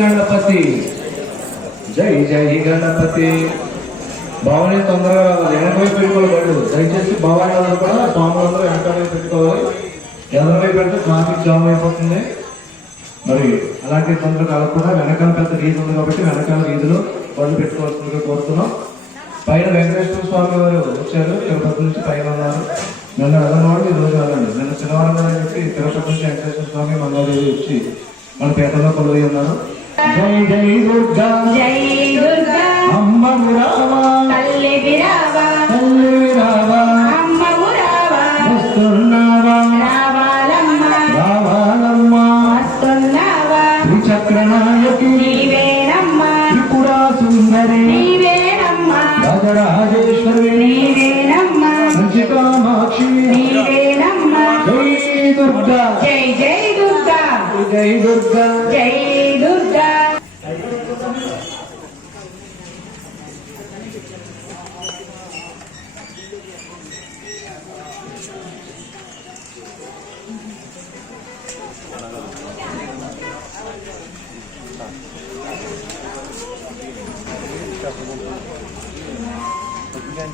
గణపతి. జై జై గణపతి. భావని తొందరగా ఎనభై పెట్టుకోవాలి దయచేసి భవాని వాళ్ళు కూడా పాములందరూ వెనకాలే పెట్టుకోవాలి. ఎనభై పెడితే ట్రాఫిక్ జామ్ అయిపోతుంది. మరి అలాంటి తొందరగా కూడా వెనకాల పెద్ద రీతి ఉంది కాబట్టి వెనకాల రీతిలో బళ్ళు పెట్టుకోవాల్సిందిగా కోరుతున్నాం. పైన వెంకటేశ్వర స్వామి వారు వచ్చారు. తిరుపతి నుంచి పైన ఉన్నారు. నిన్న వెళ్ళినవాడు ఈ రోజు వెళ్ళండి. నిన్న శనివారం గారు చెప్పి తిరుపతి నుంచి వెంకటేశ్వర స్వామి మంగళదేవి వచ్చి మన పేటలో కొలువై ఉన్నారు. జై జై దుర్గా జై దుర్గా. దుర్గా జై జై దుర్గా జై దుర్గా జై దుర్గా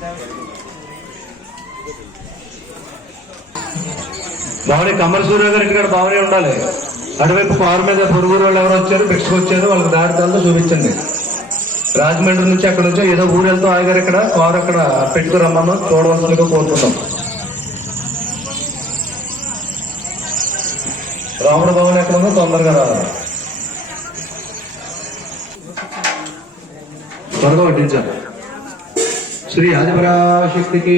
భావని కమల్ సూర్య గారు ఇక్కడ బావనే ఉండాలి. అటువైపు కారు మీద పొరుగురు వాళ్ళు ఎవరు వచ్చారు భిక్షకు వచ్చారు వాళ్ళకి దారి తల్లు చూపించండి. రాజమండ్రి నుంచి అక్కడ నుంచి ఏదో ఊరు వెళ్తూ ఆగారు ఇక్కడ కారు అక్కడ పెట్టుకురమ్మను చూడవలసిందిగా కోరుకుంటాం రాముడు భవన్ ఎక్కడ ఉందో తొందరగా రావాలి. త్వరగా వడ్డించాలి. శ్రీ ఆదిపరాశక్తికి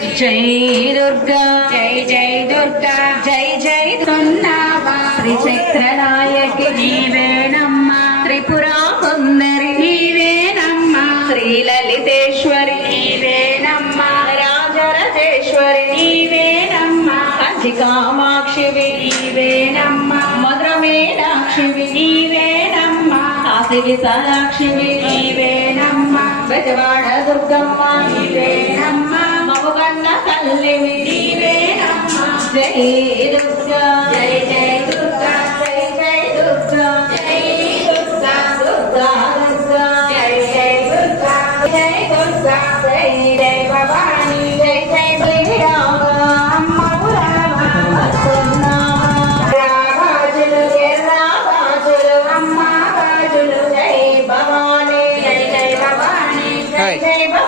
జై దుర్గా జై జై దుర్గా. జై జై దున్నావా త్రిచక్ర నాయకి నీవేనమ్మ. త్రిపురా సుందరి నీవేనమ్మ. శ్రీ లలితేశ్వరి నీవేనమ్మ. రాజరజేశ్వరి నీవేనమ్మ. కామాక్షివి నీవేనమ్మ. నీవేనమ్మ. నీవేనమ్మ. దుర్గమ్మ నీవేనమ్మ. మమగన్న తల్లివి నీవేనమ్మా జై దుర్గా. జై జై దుర్గా. జై జై దుర్గా. జై దుర్గా. దుర్గా దుర్గా. జై జై దుర్గా. జై దుర్గా. జై జై భవాని. జై జై శ్రీరామ. అమ్మవు రామ వస్తున్నావా రాజులు రాజులు. అమ్మ రాజులు జై భవాని. జై జై భవాని. జై జై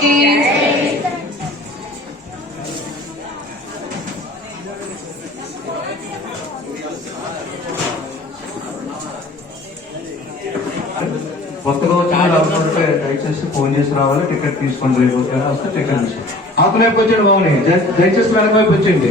దుర్గికి కొత్తగా వచ్చిన అవసరం దయచేసి ఫోన్ చేసి రావాలి టికెట్ తీసుకొని రేపు వస్తే టికెట్ తీసుకోండి ఆకుల వచ్చాడు బాగుని దయచేసి వెనక వైపు వచ్చేయండి.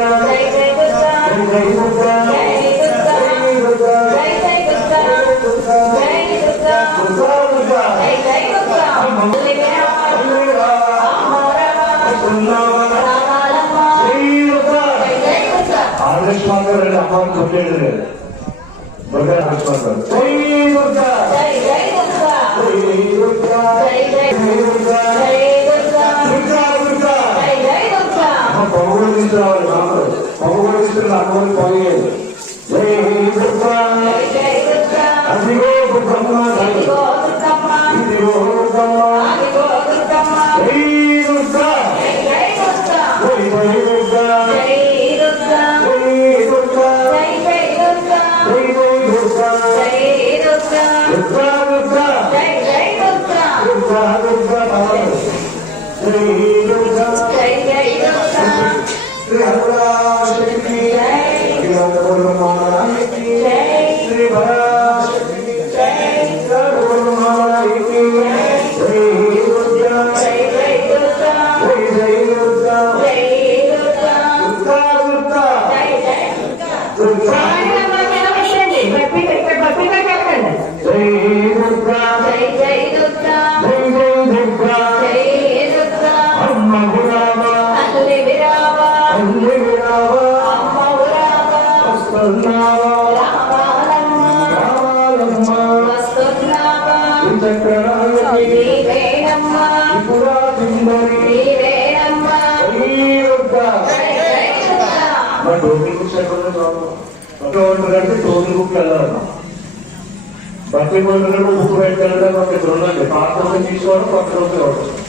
బట్టలు బట్టలు బుక్ పెట్టాలంటే మాకు ఇక్కడ ఉండండి. పాత తీసుకొని పక్క రోజు కావచ్చు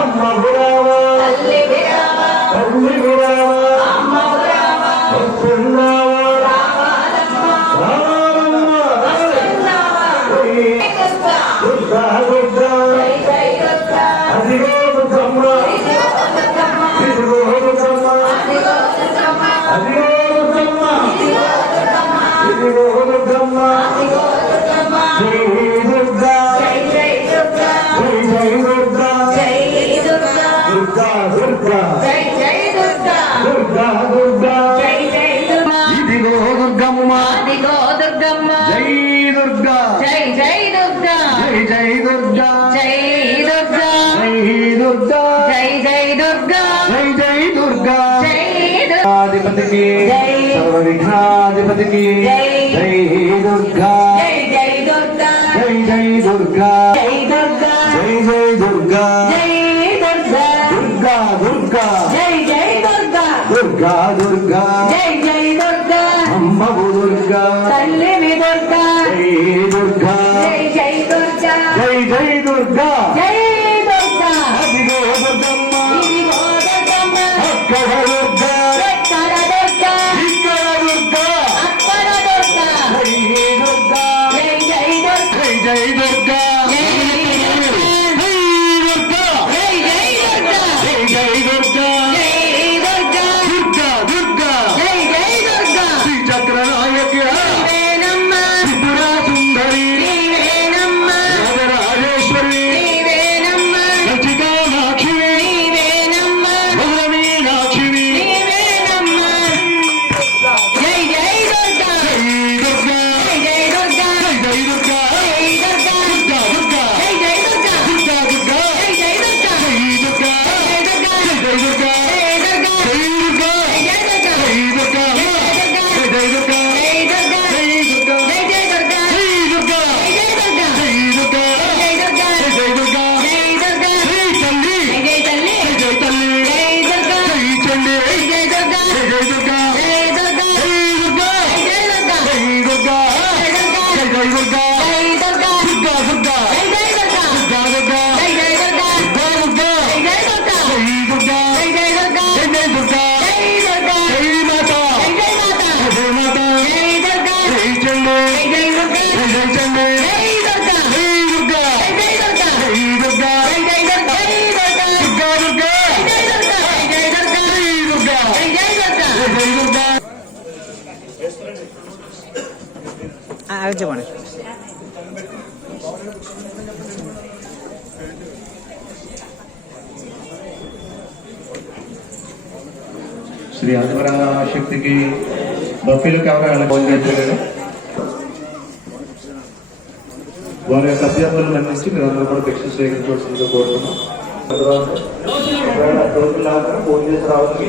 আমরা বলা మాతకి జై దుర్గా జై దుర్గా జై దుర్గా జై దుర్గా జై జై దుర్గా దుర్గా దుర్గా జై జై దుర్గా దుర్గా దుర్గా జై జై దుర్గా అమ్మవు దుర్గా తల్లివి దుర్గా జై దుర్గా జై జై దుర్గా జై జై దుర్గా జై దుర్గా అదిగో దుర్గమ్మ అక్కడలో దుర్గా జై దుర్గా అది చెప్పండి శ్రీ ఆదివరంగ శక్తికి భక్తులకు ఎవరైనా ఫోన్ చేయలేదు వారి యొక్క అభ్యర్థులను అందించి మీరు అందరూ కూడా భిక్ష స్వీకరించవలసిందిగా కోరుతున్నాం ఒకవేళ రోజులు లేకుండా ఫోన్ చేసి రావాలి